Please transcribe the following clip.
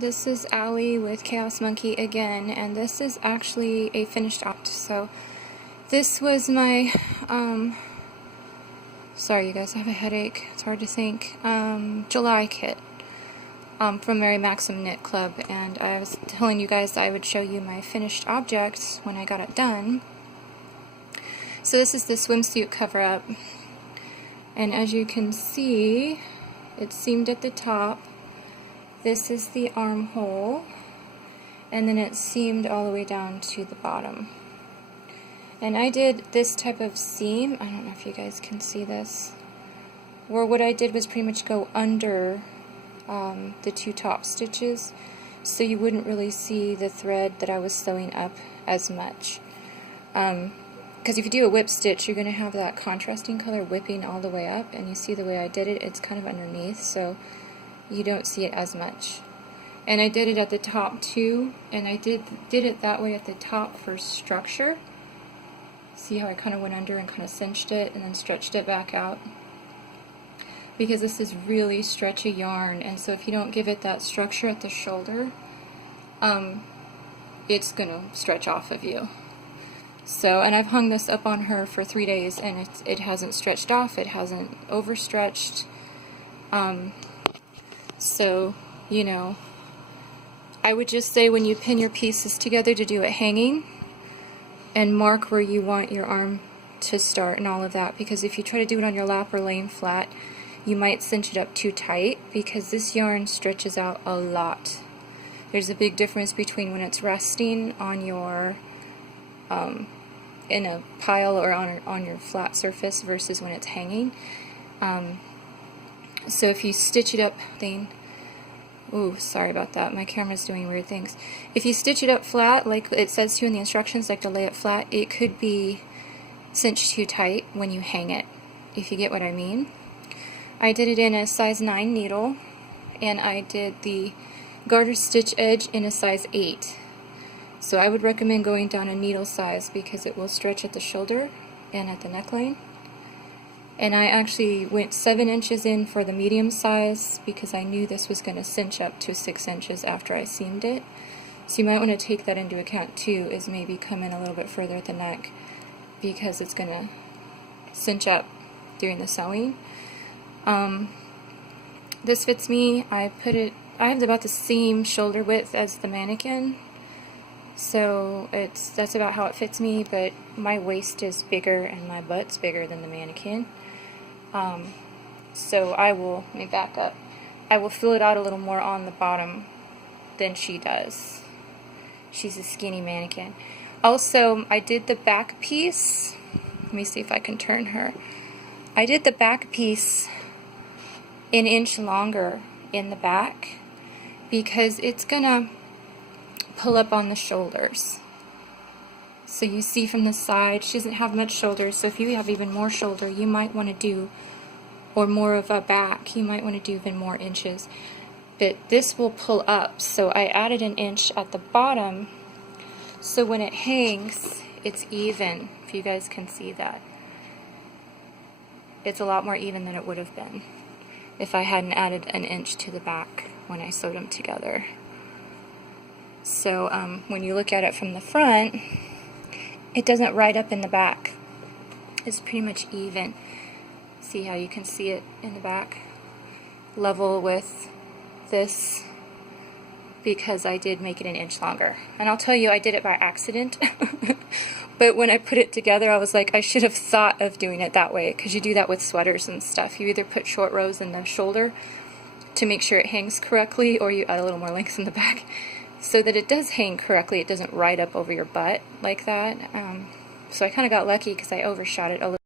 This is Allie with Chaos Monkey again, and this is actually a finished opt. So this was my, sorry you guys, I have a headache, it's hard to think, July kit from Mary Maxim Knit Club, and I was telling you guys I would show you my finished objects when I got it done. So this is the swimsuit cover-up, and as you can see, it's seamed at the top. This is the armhole, and then it's seamed all the way down to the bottom. And I did this type of seam, I don't know if you guys can see this, where what I did was pretty much go under the two top stitches, so you wouldn't really see the thread that I was sewing up as much. Because if you do a whip stitch, you're going to have that contrasting color whipping all the way up, and you see the way I did it, it's kind of underneath, so you don't see it as much. And I did it at the top too, and I did it that way at the top for structure. See how I kind of went under and kind of cinched it and then stretched it back out? Because this is really stretchy yarn, and so if you don't give it that structure at the shoulder, it's gonna stretch off of you. So, and I've hung this up on her for 3 days, and it hasn't stretched off, it hasn't overstretched. So, you know, I would just say when you pin your pieces together to do it hanging, and mark where you want your arm to start and all of that, because if you try to do it on your lap or laying flat, you might cinch it up too tight, because this yarn stretches out a lot. There's a big difference between when it's resting on your in a pile or on your flat surface versus when it's hanging. So if you stitch it up, ooh, sorry about that, my camera's doing weird things. If you stitch it up flat, like it says to you in the instructions, like to lay it flat, it could be cinched too tight when you hang it, if you get what I mean. I did it in a size 9 needle, and I did the garter stitch edge in a size 8. So I would recommend going down a needle size because it will stretch at the shoulder and at the neckline. And I actually went 7 inches in for the medium size because I knew this was going to cinch up to 6 inches after I seamed it. So you might want to take that into account too, is maybe come in a little bit further at the neck because it's going to cinch up during the sewing. This fits me. I have about the same shoulder width as the mannequin, so that's about how it fits me, but my waist is bigger and my butt's bigger than the mannequin. So let me back up. I will fill it out a little more on the bottom than she does. She's a skinny mannequin. Also, I did the back piece. Let me see if I can turn her. I did the back piece an inch longer in the back because it's gonna pull up on the shoulders. So you see from the side, she doesn't have much shoulder, so if you have even more shoulder, you might want to do, or more of a back, you might want to do even more inches. But this will pull up, so I added an inch at the bottom, so when it hangs, it's even, if you guys can see that. It's a lot more even than it would have been if I hadn't added an inch to the back when I sewed them together. So when you look at it from the front, it doesn't ride up in the back. It's pretty much even. See how you can see it in the back? Level with this, because I did make it an inch longer. And I'll tell you, I did it by accident. But when I put it together, I was like, I should have thought of doing it that way, because you do that with sweaters and stuff. You either put short rows in the shoulder to make sure it hangs correctly, or you add a little more length in the back so that it does hang correctly. It doesn't ride up over your butt like that. So I kind of got lucky because I overshot it a little.